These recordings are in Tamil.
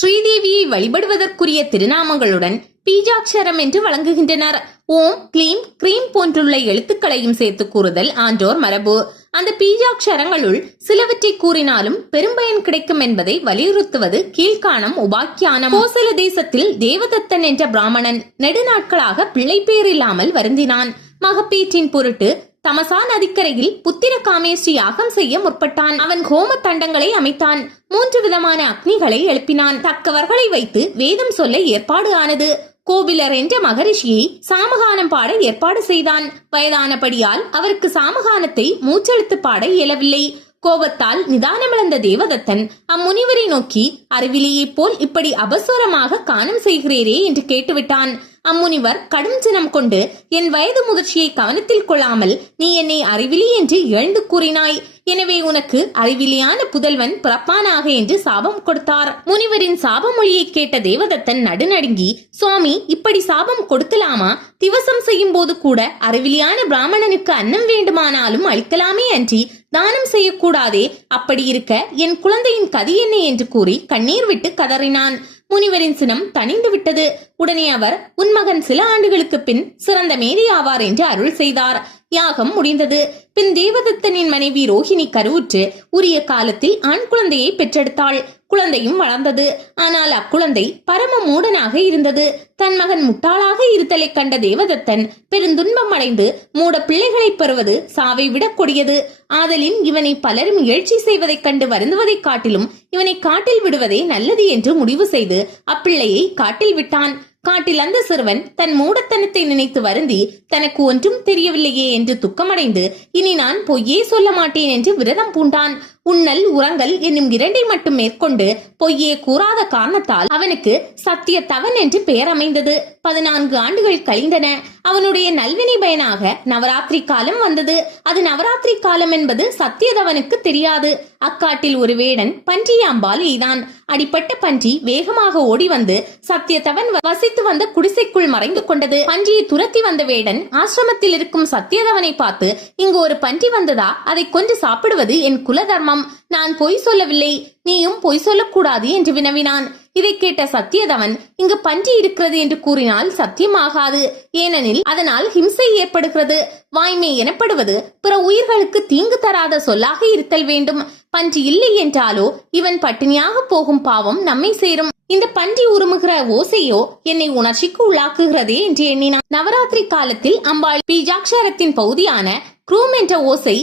ஸ்ரீதேவியை வழிபடுவதற்குரிய திருநாமங்களுடன் பீஜாட்சரம் என்று வழங்குகின்றனர். ஓம் கிளீம் கிரீம் போன்றுள்ள எழுத்துக்களையும் சேர்த்து கூறுதல் ஆன்றோர் மரபு. அந்த பீஜாட்சரங்களுள் சிலவற்றை கூறினாலும் பெரும்பயன் கிடைக்கும் என்பதை வலியுறுத்துவது கீழ்காணம் உபாக்கியானம். கோசல தேசத்தில் தேவதத்தன் என்ற பிராமணன் நெடுநாட்களாக பிள்ளை பேர் இல்லாமல் வருந்தினான். மகப்பேற்றின் பொருட்டு தமசா நதிக்கரையில் புத்திர காமேஸ்ரீ யாகம் செய்ய முற்பட்டான். அவன் ஹோம தண்டங்களை அமைத்தான். மூன்று விதமான அக்னிகளை எழுப்பினான். தக்கவர்களை வைத்து வேதம் சொல்ல ஏற்பாடு ஆனது. கோபிலர் என்ற மகரிஷியை சாமகானம் பாட ஏற்பாடு செய்தான். வயதானபடியால் அவருக்கு சாமகானத்தை மூச்செழுத்து பாட இயலவில்லை. கோபத்தால் நிதானமிழந்த தேவதத்தன் அம்முனிவரை நோக்கி அறிவிலியைப் போல் இப்படி அபசுரமாக காணம் செய்கிறீரே என்று கேட்டுவிட்டான். அம்முனிவர் கடும் சினம் கொண்டு என் வயது முதிர்ச்சியை கவனத்தில் கொள்ளாமல் நீ என்னை அறிவிலி என்று இழந்து கூறினாய். எனவே உனக்கு அறிவிலியான புதல்வன் பிறப்பானாக என்று சாபம் கொடுத்தார். முனிவரின் சாப மொழியை கேட்ட தேவதத்தன் நடுநடுங்கி சுவாமி இப்படி சாபம் கொடுக்கலாமா? திவசம் செய்யும் போது கூட அறிவிலியான பிராமணனுக்கு அன்னம் வேண்டுமானாலும் அளிக்கலாமே அன்றி தானம் செய்யக்கூடாதே. அப்படி இருக்க என் குழந்தையின் கதி என்ன? என்று கூறி கண்ணீர் விட்டு கதறினான். முனிவரின் சினம் தணிந்து விட்டது. உடனே அவர் உன் மகன் சில ஆண்டுகளுக்கு பின் சிறந்த மேதை ஆவார் என்று அருள் செய்தார். யாகம் முடிந்தது. பின் தேவதத்தனின் மனைவி ரோஹிணி கருவுற்று உரிய காலத்தில் ஆண் குழந்தையை பெற்றெடுத்தாள். குழந்தையும் வளர்ந்தது. ஆனால் அக்குழந்தை பரம மூடனாக இருந்தது. தன் மகன் முட்டாளாக இருத்தலை கண்ட தேவதத்தன் பெருந்துன்பம் அடைந்து மூட பிள்ளைகளை பெறுவது சாவை விட கொடியது. ஆதலின் இவனை பலரும் எழுச்சி செய்வதைக் கண்டு வருந்துவதைக் காட்டிலும் இவனை காட்டில் விடுவதே நல்லது என்று முடிவு செய்து அப்பிள்ளையை காட்டில் விட்டான். காட்டில் அந்த சிறுவன் தன் மூடத்தனத்தை நினைத்து வருந்தி தனக்கு ஒன்றும் தெரியவில்லையே என்று துக்கமடைந்து இனி நான் பொய்யே சொல்ல மாட்டேன் என்று விரதம் பூண்டான். உண்ணல் உறங்கல் என்னும் இரண்டை மட்டும் மேற்கொண்டு பொய்யே கூறாத காரணத்தால் அவனுக்கு சத்திய தவன் என்று பெயர் அமைந்தது பதினான்கு ஆண்டுகள் கழிந்தன. அவனுடைய நல்வினை பயனாக நவராத்திரி காலம் வந்தது. அது நவராத்திரி காலம் என்பது சத்தியதவனுக்கு தெரியாது. அக்காட்டில் ஒரு வேடன் பன்றியாம்பால் எய்தான். அடிப்பட்ட பன்றி வேகமாக ஓடி வந்து சத்தியதவன் வசித்து வந்த குடிசைக்குள் மறைந்து கொண்டது. பன்றியை துரத்தி வந்த வேடன் ஆசிரமத்தில் இருக்கும் சத்தியதவனை பார்த்து இங்கு ஒரு பன்றி வந்ததா? அதை கொஞ்சம் சாப்பிடுவது என் குலதர்மம். நான் பொய் சொல்லவில்லை. நீயும் பொய் சொல்லக்கூடாது என்று வினவினான். இதை கேட்ட சத்தியதவன் இங்கு பன்றி இருக்கிறது என்று கூறினால் சத்தியமாகாது. ஏனெனில் அதனால் ஹிம்சை ஏற்படுகிறது. வாய்மை எனப்படுவது பிற உயிர்களுக்கு தீங்கு தராத சொல்லாக இருத்தல் வேண்டும். பன்றி இல்லை என்றாலோ இவன் பட்டினியாக போகும் பாவம் நம்மை சேரும். இந்த பன்றி உருமுகிற ஓசையோ என்னை உணர்ச்சிக்கு உள்ளாக்குகிறதே என்று எண்ணினான். நவராத்திரி காலத்தில் அம்பாள் பீஜாட்சரத்தின் பகுதியான குரூம் என்ற ஓசை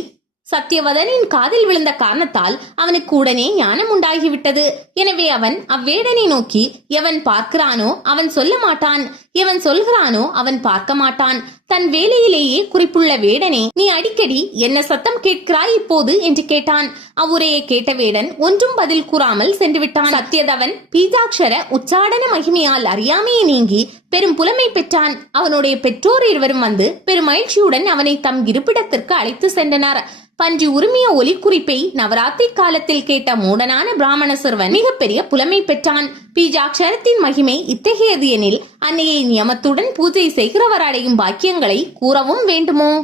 சத்தியவதனின் காதில் விழுந்த காரணத்தால் அவனுக்கு உடனே ஞானம் உண்டாகிவிட்டது. எனவே அவன் அவ்வேடனை நோக்கி எவன் பார்க்கிறானோ அவன் சொல்ல மாட்டான். எவன் சொல்கிறானோ அவன் பார்க்க மாட்டான். தன் வேலையிலேயே குறிப்புள்ள வேடனே நீ அடிக்கடி என்ன சத்தம் கேட்கிறாய் இப்போது? என்று கேட்டான். அவ்வுரையை கேட்ட வேடன் ஒன்றும் பதில் கூறாமல் சென்று விட்டான் சத்தியதவன் பீஜாட்சர உச்சாடன மகிமையால் அறியாமையை நீங்கி பெரும் புலமை பெற்றான். அவனுடைய பெற்றோர் இருவரும் வந்து பெரும் மகிழ்ச்சியுடன் அவனை தம் இருப்பிடத்திற்கு அழைத்து சென்றனர். பன்றி உரிமைய ஒலிக்குறிப்பை நவராத்திரி காலத்தில் கேட்ட மூடனான பிராமண சிறுவன் மிகப்பெரிய புலமை பெற்றான். பீஜாட்சரத்தின் மகிமை இத்தகையது எனில் அன்னையை நியமத்துடன் பூஜை செய்கிறவர் அடையும் பாக்கியங்களை கூறவும் வேண்டுமோ?